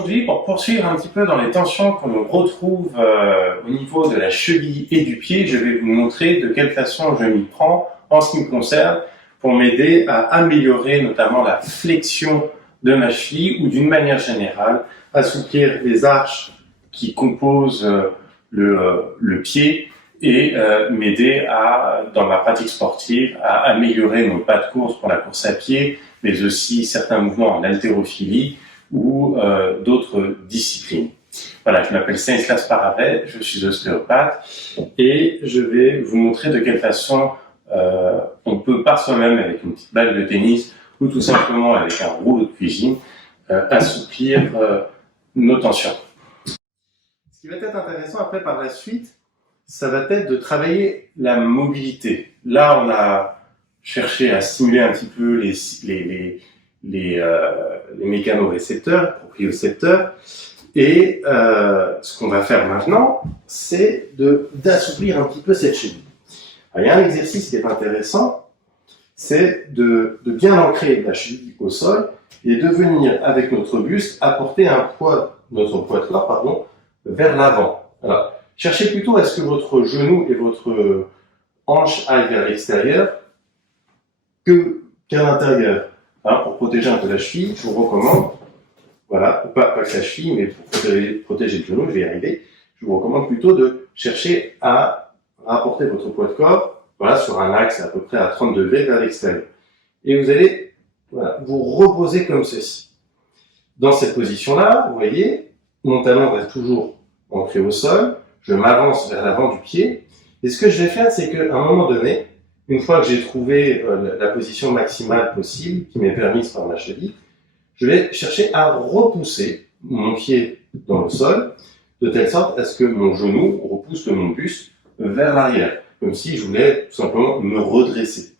aujourd'hui, pour poursuivre un petit peu dans les tensions qu'on retrouve au niveau de la cheville et du pied, je vais vous montrer de quelle façon je m'y prends en ce qui me concerne pour m'aider à améliorer notamment la flexion de ma cheville ou d'une manière générale, assouplir les arches qui composent le pied et m'aider dans ma pratique sportive à améliorer mon pas de course pour la course à pied, mais aussi certains mouvements en haltérophilie ou d'autres disciplines. Voilà, je m'appelle Stanislas Paravet, je suis ostéopathe et je vais vous montrer de quelle façon on peut par soi-même avec une petite balle de tennis ou tout simplement avec un rouleau de cuisine assouplir nos tensions. Ce qui va être intéressant après par la suite, ça va être de travailler la mobilité. Là, on a cherché à stimuler un petit peu les mécanorécepteurs, propriocepteurs, et ce qu'on va faire maintenant, c'est d'assouplir un petit peu cette cheville. Alors, il y a un exercice qui est intéressant, c'est de bien ancrer la cheville au sol et de venir avec notre buste apporter notre poids de corps, vers l'avant. Alors, cherchez plutôt à ce que votre genou et votre hanche aillent vers l'extérieur qu'à l'intérieur. Alors, pour protéger un peu la cheville, je vous recommande, voilà, pas que la cheville, mais pour protéger le genou, je vais y arriver, je vous recommande plutôt de chercher à rapporter votre poids de corps, voilà, sur un axe à peu près à 30 degrés vers l'extérieur. Et vous allez, voilà, vous reposer comme ceci. Dans cette position-là, vous voyez, mon talon reste toujours ancré au sol, je m'avance vers l'avant du pied, et ce que je vais faire, c'est qu'à un moment donné, une fois que j'ai trouvé la position maximale possible, qui m'est permise par ma cheville, je vais chercher à repousser mon pied dans le sol, de telle sorte à ce que mon genou repousse mon buste vers l'arrière, comme si je voulais tout simplement me redresser.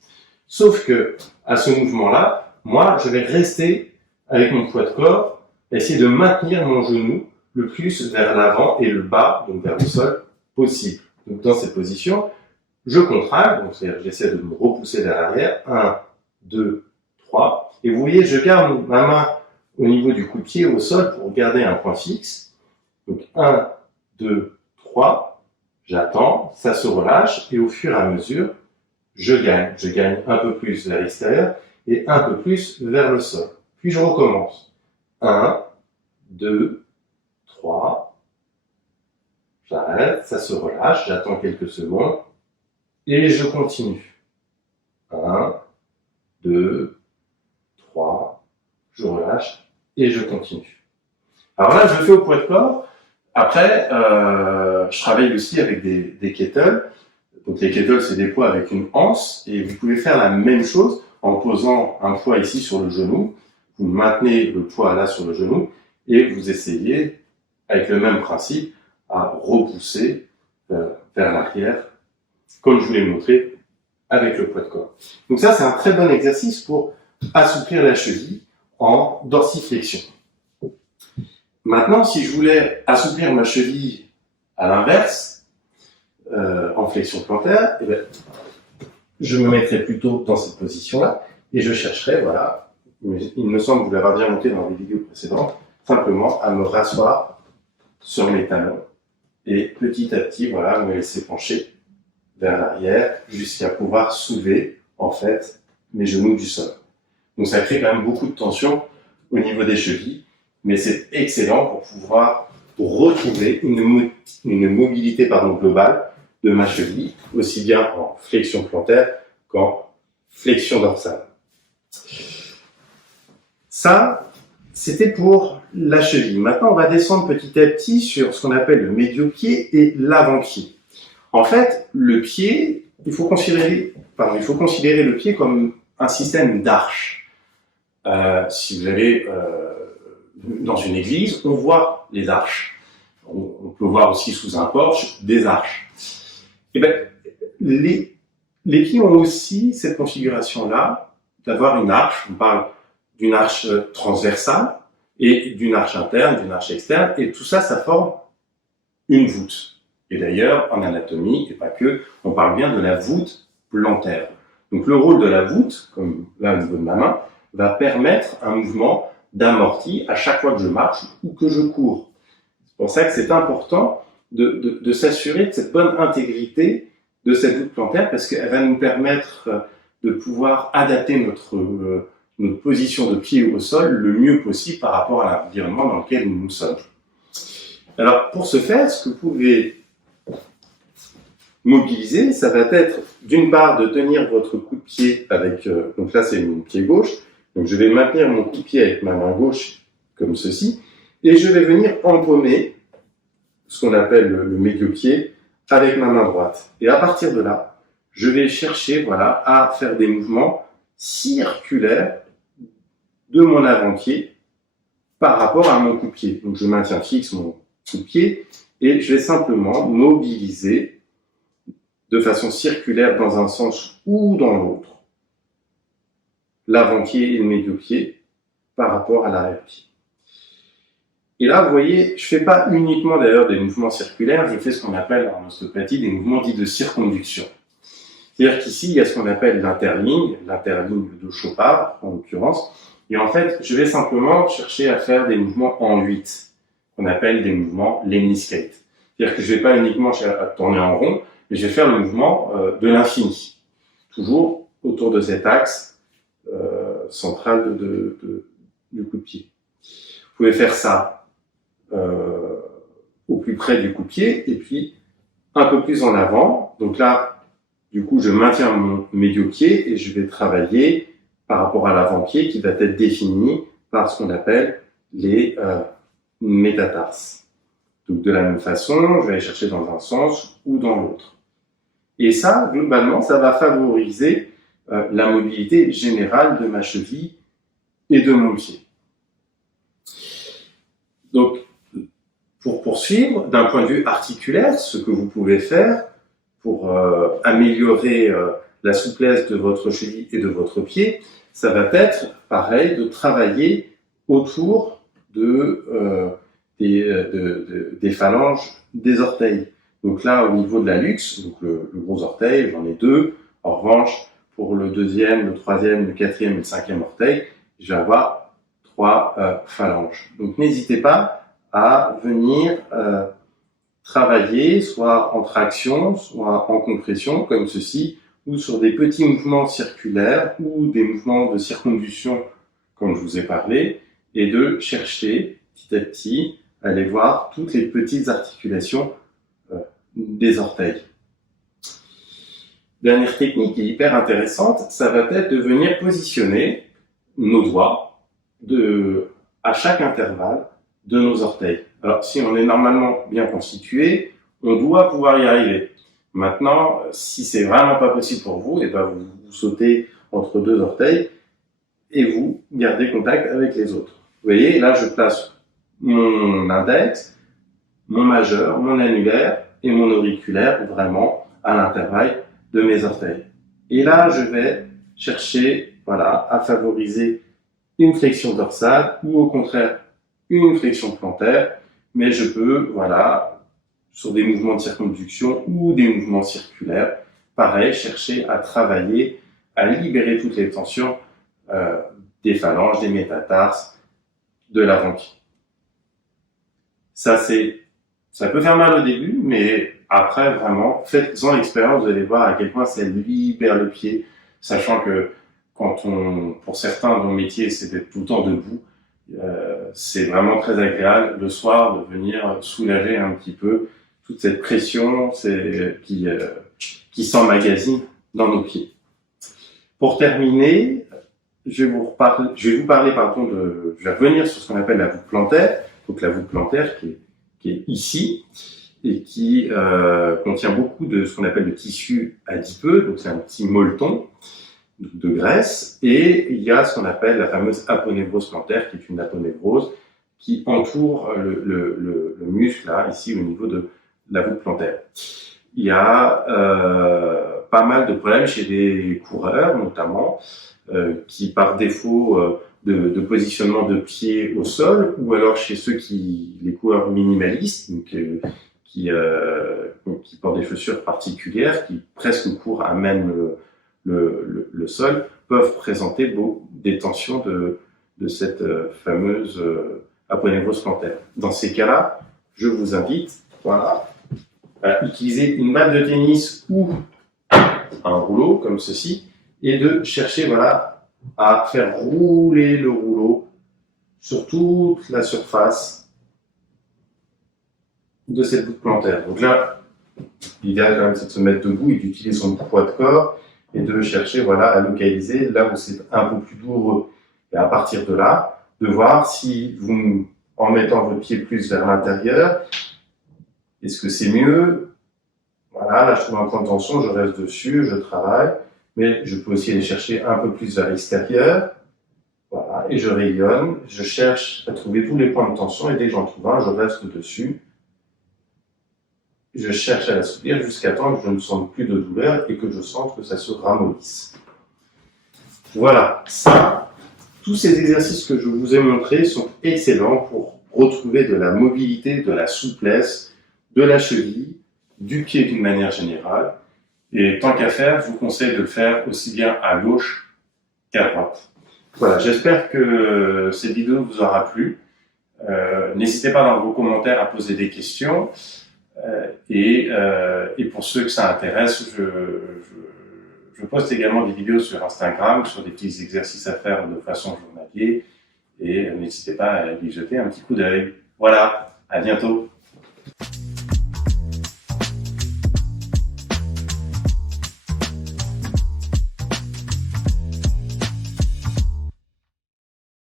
Sauf que, à ce mouvement-là, moi, je vais rester avec mon poids de corps, essayer de maintenir mon genou le plus vers l'avant et le bas, donc vers le sol, possible. Donc, dans cette position, je contracte, donc c'est-à-dire j'essaie de me repousser vers l'arrière, 1, 2, 3, et vous voyez, je garde ma main au niveau du coup de pied au sol pour garder un point fixe. Donc 1, 2, 3, j'attends, ça se relâche, et au fur et à mesure, je gagne un peu plus vers l'extérieur et un peu plus vers le sol. Puis je recommence. 1, 2, 3, j'arrête, ça se relâche, j'attends quelques secondes, et je continue. 1, 2, 3, je relâche, et je continue. Alors là, je le fais au poids de corps. Après, je travaille aussi avec des kettles. Donc les kettles, c'est des poids avec une anse, et vous pouvez faire la même chose en posant un poids ici sur le genou. Vous maintenez le poids là sur le genou, et vous essayez, avec le même principe, à repousser vers l'arrière, comme je vous l'ai montré, avec le poids de corps. Donc ça, c'est un très bon exercice pour assouplir la cheville en dorsiflexion. Maintenant, si je voulais assouplir ma cheville à l'inverse, en flexion plantaire, eh bien, je me mettrais plutôt dans cette position-là et je chercherais, voilà, il me semble vous l'avoir bien monté dans les vidéos précédentes, simplement à me rasseoir sur mes talons et petit à petit, voilà, me laisser pencher vers l'arrière jusqu'à pouvoir soulever, en fait, mes genoux du sol. Donc ça crée quand même beaucoup de tension au niveau des chevilles, mais c'est excellent pour pouvoir retrouver une mobilité globale de ma cheville, aussi bien en flexion plantaire qu'en flexion dorsale. Ça, c'était pour la cheville. Maintenant, on va descendre petit à petit sur ce qu'on appelle le médio-pied et l'avant-pied. En fait, le pied, il faut considérer le pied comme un système d'arches. Si vous allez dans une église, on voit les arches. On peut voir aussi sous un porche des arches. Et bien, les pieds ont aussi cette configuration-là d'avoir une arche. On parle d'une arche transversale et d'une arche interne, d'une arche externe, et tout ça, ça forme une voûte. Et d'ailleurs, en anatomie, et pas que, on parle bien de la voûte plantaire. Donc le rôle de la voûte, comme là au niveau de ma main, va permettre un mouvement d'amorti à chaque fois que je marche ou que je cours. C'est pour ça que c'est important de s'assurer de cette bonne intégrité de cette voûte plantaire, parce qu'elle va nous permettre de pouvoir adapter notre position de pied au sol le mieux possible par rapport à l'environnement dans lequel nous sommes. Alors, pour ce faire, ce que vous pouvez mobiliser, ça va être d'une part de tenir votre coup de pied avec, donc là c'est mon pied gauche, donc je vais maintenir mon coup de pied avec ma main gauche comme ceci, et je vais venir empaumer ce qu'on appelle le médio-pied avec ma main droite. Et à partir de là, je vais chercher à faire des mouvements circulaires de mon avant-pied par rapport à mon coup de pied. Donc je maintiens fixe mon coup de pied et je vais simplement mobiliser de façon circulaire dans un sens ou dans l'autre l'avant-pied et le médio-pied par rapport à l'arrière-pied. Et là, vous voyez, je ne fais pas uniquement d'ailleurs des mouvements circulaires, je fais ce qu'on appelle en ostéopathie des mouvements dits de circonduction. C'est-à-dire qu'ici, il y a ce qu'on appelle l'interligne de Chopard en l'occurrence, et en fait, je vais simplement chercher à faire des mouvements en 8, qu'on appelle des mouvements lemniscate. C'est-à-dire que je ne vais pas uniquement tourner en rond, mais je vais faire le mouvement de l'infini, toujours autour de cet axe central du coup de pied. Vous pouvez faire ça au plus près du coup de pied, et puis un peu plus en avant. Donc là, du coup, je maintiens mon médio-pied et je vais travailler par rapport à l'avant-pied qui va être défini par ce qu'on appelle les métatarses. Donc de la même façon, je vais aller chercher dans un sens ou dans l'autre. Et ça, globalement, ça va favoriser la mobilité générale de ma cheville et de mon pied. Donc, pour poursuivre, d'un point de vue articulaire, ce que vous pouvez faire pour améliorer la souplesse de votre cheville et de votre pied, ça va être, pareil, de travailler autour des phalanges des orteils. Donc là, au niveau de la luxe, donc le gros orteil, j'en ai 2. En revanche, pour le 2e, le 3e, le 4e et le 5e orteil, je vais avoir 3 phalanges. Donc n'hésitez pas à venir travailler soit en traction, soit en compression, comme ceci, ou sur des petits mouvements circulaires ou des mouvements de circonduction, comme je vous ai parlé, et de chercher petit à petit à aller voir toutes les petites articulations des orteils. Dernière technique qui est hyper intéressante, ça va être de venir positionner nos doigts à chaque intervalle de nos orteils. Alors, si on est normalement bien constitué, on doit pouvoir y arriver. Maintenant, si c'est vraiment pas possible pour vous, vous sautez entre 2 orteils et vous gardez contact avec les autres. Vous voyez, là, je place mon index, mon majeur, mon annulaire et mon auriculaire vraiment à l'intervalle de mes orteils. Et là, je vais chercher, à favoriser une flexion dorsale ou au contraire une flexion plantaire, mais je peux, sur des mouvements de circonduction ou des mouvements circulaires, pareil, chercher à travailler, à libérer toutes les tensions des phalanges, des métatarses, de l'avant-pied. Ça peut faire mal au début, mais après, vraiment, faites-en l'expérience, vous allez voir à quel point ça libère le pied, sachant que pour certains, dans le métier, c'est d'être tout le temps debout. C'est vraiment très agréable le soir de venir soulager un petit peu toute cette pression qui s'emmagasine dans nos pieds. Pour terminer, je vais revenir sur ce qu'on appelle la voûte plantaire. Donc la voûte plantaire qui est ici et qui contient beaucoup de ce qu'on appelle le tissu adipeux. Donc c'est un petit molleton de graisse, et il y a ce qu'on appelle la fameuse aponévrose plantaire, qui est une aponévrose qui entoure le muscle là, ici au niveau de la voûte plantaire. Il y a pas mal de problèmes chez des coureurs notamment, qui par défaut de positionnement de pied au sol, ou alors chez les coureurs minimalistes, donc, qui portent des chaussures particulières, qui presque courent à même le sol, peuvent présenter des tensions de cette fameuse aponévrose plantaire. Dans ces cas-là, je vous invite, voilà, à utiliser une balle de tennis ou un rouleau comme ceci et de chercher, voilà, à faire rouler le rouleau sur toute la surface de cette voûte plantaire. Donc là, l'idéal quand même, c'est de se mettre debout et d'utiliser son poids de corps et de chercher, voilà, à localiser là où c'est un peu plus douloureux. Et à partir de là, de voir si vous, en mettant votre pied plus vers l'intérieur, est-ce que c'est mieux? Voilà, là je trouve un point de tension, je reste dessus, je travaille, mais je peux aussi aller chercher un peu plus vers l'extérieur. Voilà, et je rayonne, je cherche à trouver tous les points de tension et dès que j'en trouve un, je reste dessus. Je cherche à l'assouplir jusqu'à temps que je ne sente plus de douleur et que je sente que ça se ramollisse. Voilà, ça, tous ces exercices que je vous ai montrés sont excellents pour retrouver de la mobilité, de la souplesse, de la cheville, du pied d'une manière générale. Et tant qu'à faire, je vous conseille de le faire aussi bien à gauche qu'à droite. Voilà, j'espère que cette vidéo vous aura plu. N'hésitez pas dans vos commentaires à poser des questions. Et pour ceux que ça intéresse, je poste également des vidéos sur Instagram, sur des petits exercices à faire de façon journalière. Et n'hésitez pas à y jeter un petit coup d'œil. Voilà, à bientôt.